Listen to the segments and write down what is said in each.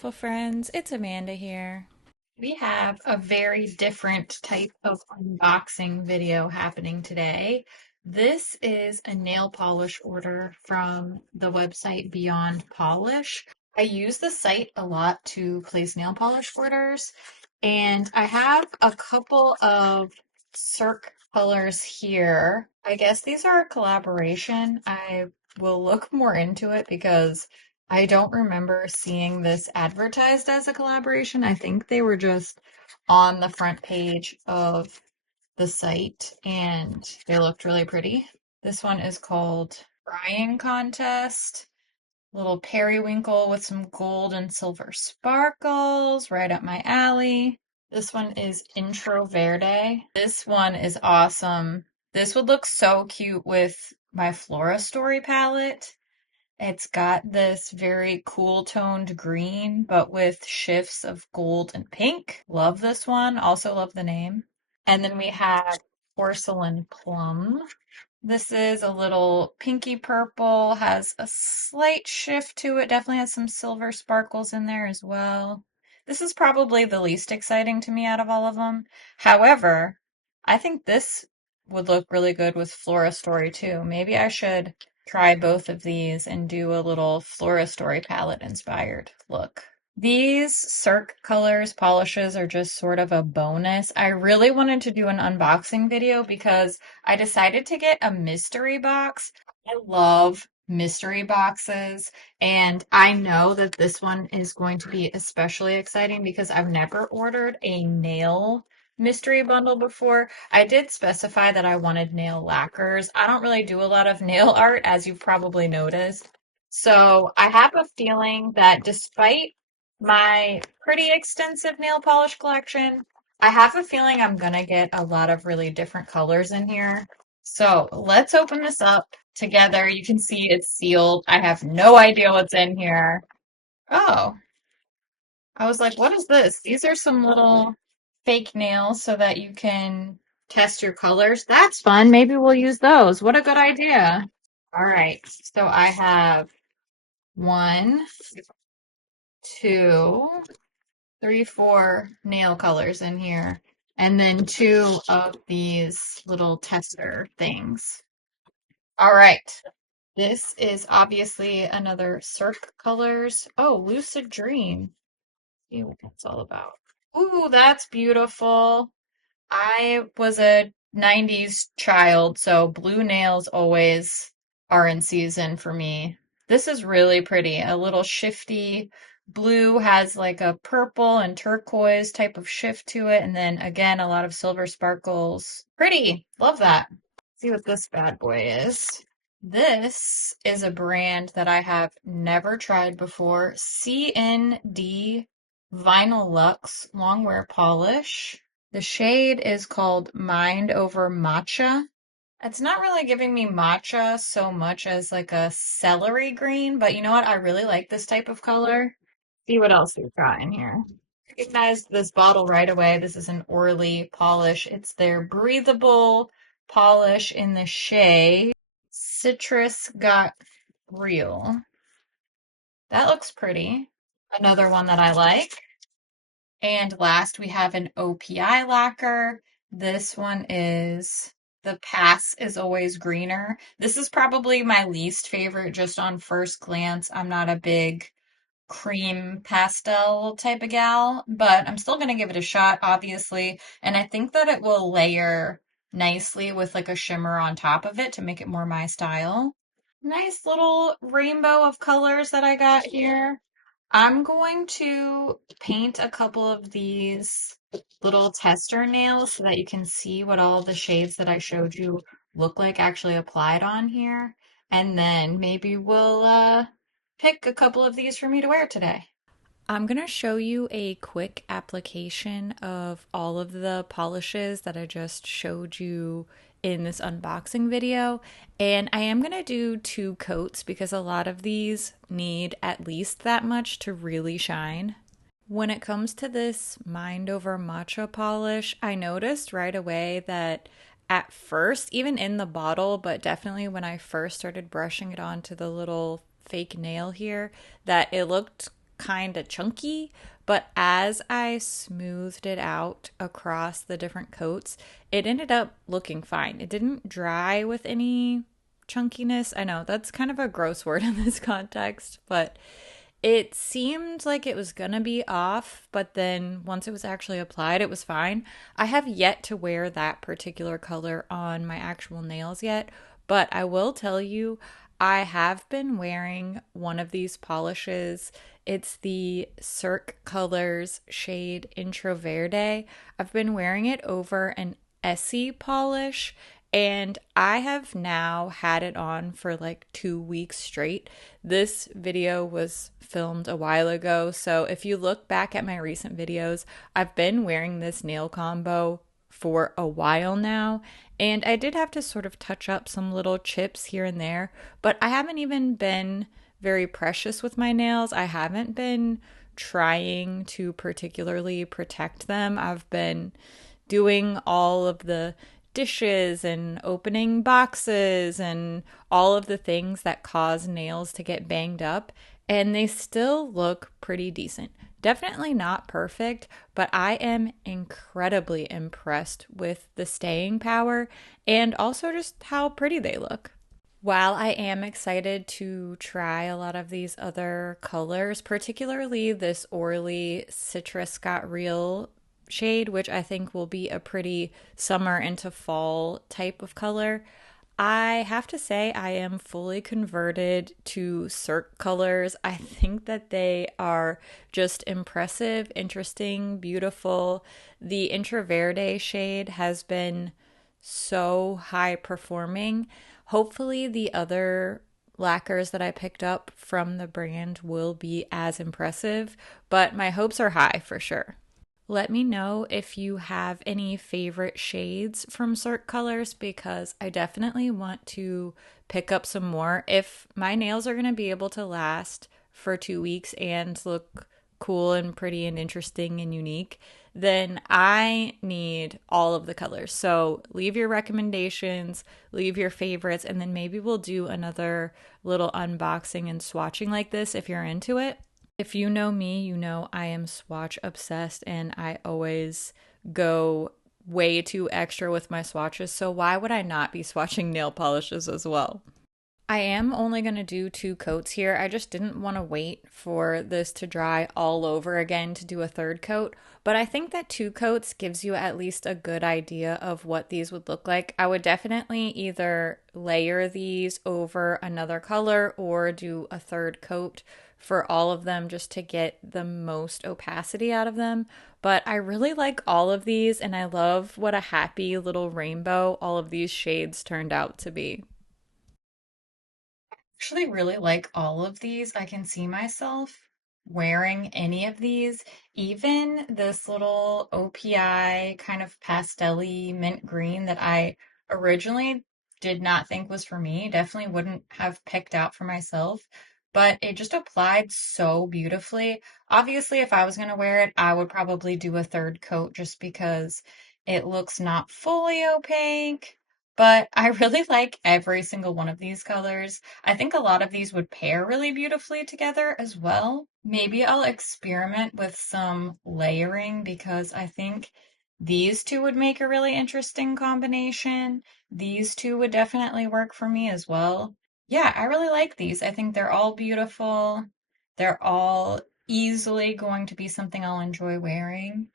beautiful friends. It's Amanda here. We have a very different type of unboxing video happening today. This is a nail polish order from the website Beyond Polish. I use the site a lot to place nail polish orders, and I have a couple of Cirque colors here. I guess these are a collaboration. I will look more into it because I don't remember seeing this advertised as a collaboration. I think they were just on the front page of the site and they looked really pretty. This one is called Drying Contest. Little periwinkle with some gold and silver sparkles, right up my alley. This one is Introverde. This one is awesome. This would look so cute with my Flora Story palette. It's got this very cool toned green, but with shifts of gold and pink. Love this one. Also love the name. And then we have Porcelain Plum. This is a little pinky purple, has a slight shift to it. Definitely has some silver sparkles in there as well. This is probably the least exciting to me out of all of them. However, I think this would look really good with Flora Story too. Maybe I should try both of these and do a little Flora Story palette inspired look. These Cirque colors polishes are just sort of a bonus. I really wanted to do an unboxing video because I decided to get a mystery box. I love mystery boxes, and I know that this one is going to be especially exciting because I've never ordered a nail mystery bundle before. I did specify that I wanted nail lacquers. I don't really do a lot of nail art, as you've probably noticed. So I have a feeling that despite my pretty extensive nail polish collection, I have a feeling I'm gonna get a lot of really different colors in here. So let's open this up together. You can see it's sealed. I have no idea what's in here. Oh, I was like, what is this? These are some little fake nails so that you can test your colors. That's fun. Maybe we'll use those. What a good idea. All right. So I have one, two, three, four nail colors in here, and then two of these little tester things. All right. This is obviously another Cirque colors. Oh, Lucid Dream. See what that's all about. Ooh, that's beautiful. I was a 90s child, so blue nails always are in season for me. This is really pretty. A little shifty blue has like a purple and turquoise type of shift to it, and then again, a lot of silver sparkles. Pretty. Love that. See what this bad boy is. This is a brand that I have never tried before. CND VINYLUX Longwear Polish. The shade is called Mind Over Matcha. It's not really giving me matcha so much as like a celery green, but you know what? I really like this type of color. See what else we've got in here. Recognize this bottle right away. This is an Orly polish. It's their breathable polish in the shade Citrus Got Real. That looks pretty. Another one that I like. And last, we have an OPI lacquer. This one is the pass is always greener. This is probably my least favorite just on first glance. I'm not a big cream pastel type of gal, but I'm still going to give it a shot, obviously. And I think that it will layer nicely with like a shimmer on top of it to make it more my style. Nice little rainbow of colors that I got here. I'm going to paint a couple of these little tester nails so that you can see what all the shades that I showed you look like actually applied on here. And then maybe we'll pick a couple of these for me to wear today. I'm going to show you a quick application of all of the polishes that I just showed you in this unboxing video. And I am going to do 2 coats because a lot of these need at least that much to really shine. When it comes to this Mind Over Matcha polish, I noticed right away that at first, even in the bottle, but definitely when I first started brushing it onto the little fake nail here, that it looked kind of chunky, but as I smoothed it out across the different coats, it ended up looking fine. It didn't dry with any chunkiness. I know that's kind of a gross word in this context, but it seemed like it was gonna be off, but then once it was actually applied, it was fine. I have yet to wear that particular color on my actual nails yet, but I will tell you, I have been wearing one of these polishes. It's the Cirque Colors shade Introverde. I've been wearing it over an Essie polish, and I have now had it on for like 2 weeks straight. This video was filmed a while ago, so if you look back at my recent videos, I've been wearing this nail combo for a while now, and I did have to sort of touch up some little chips here and there, but I haven't even been very precious with my nails. I haven't been trying to particularly protect them. I've been doing all of the dishes and opening boxes and all of the things that cause nails to get banged up, and they still look pretty decent. Definitely not perfect, but I am incredibly impressed with the staying power and also just how pretty they look. While I am excited to try a lot of these other colors, particularly this Orly Citrus Got Real shade, which I think will be a pretty summer into fall type of color, I have to say I am fully converted to CIRQUE colors. I think that they are just impressive, interesting, beautiful. The Introverde shade has been so high performing. Hopefully, the other lacquers that I picked up from the brand will be as impressive, but my hopes are high for sure. Let me know if you have any favorite shades from CIRQUE colors because I definitely want to pick up some more. If my nails are going to be able to last for 2 weeks and look cool and pretty and interesting and unique, then I need all of the colors. So leave your recommendations, leave your favorites, and then maybe we'll do another little unboxing and swatching like this if you're into it. If you know me, you know I am swatch obsessed and I always go way too extra with my swatches. So why would I not be swatching nail polishes as well? I am only going to do 2 coats here. I just didn't want to wait for this to dry all over again to do a third coat. But I think that 2 coats gives you at least a good idea of what these would look like. I would definitely either layer these over another color or do a third coat for all of them just to get the most opacity out of them. But I really like all of these and I love what a happy little rainbow all of these shades turned out to be. Actually really like all of these. I can see myself wearing any of these, even this little OPI kind of pastel-y mint green that I originally did not think was for me. Definitely wouldn't have picked out for myself, but it just applied so beautifully. Obviously, if I was going to wear it, I would probably do a third coat just because it looks not fully opaque. But I really like every single one of these colors. I think a lot of these would pair really beautifully together as well. Maybe I'll experiment with some layering because I think these two would make a really interesting combination. These two would definitely work for me as well. Yeah, I really like these. I think they're all beautiful. They're all easily going to be something I'll enjoy wearing.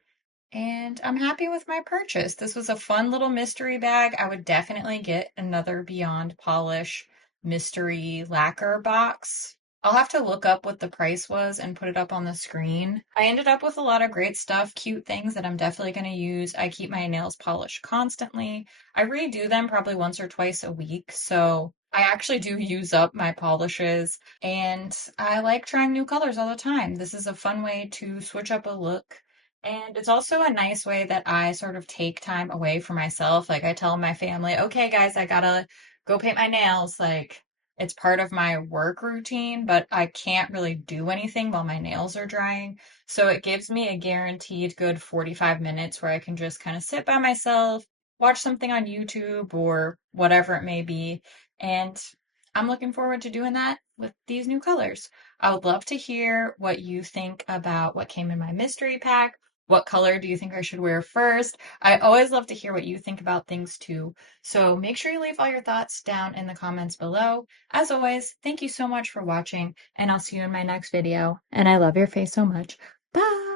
And I'm happy with my purchase. This was a fun little mystery bag. I would definitely get another Beyond Polish mystery lacquer box. I'll have to look up what the price was and put it up on the screen. I ended up with a lot of great stuff, cute things that I'm definitely going to use. I keep my nails polished constantly. I redo them probably once or twice a week, so I actually do use up my polishes, and I like trying new colors all the time. This is a fun way to switch up a look, and it's also a nice way that I sort of take time away for myself. Like I tell my family, okay, guys, I gotta go paint my nails. Like it's part of my work routine, but I can't really do anything while my nails are drying. So it gives me a guaranteed good 45 minutes where I can just kind of sit by myself, watch something on YouTube or whatever it may be. And I'm looking forward to doing that with these new colors. I would love to hear what you think about what came in my mystery pack. What color do you think I should wear first? I always love to hear what you think about things too. So make sure you leave all your thoughts down in the comments below. As always, thank you so much for watching, and I'll see you in my next video. And I love your face so much. Bye!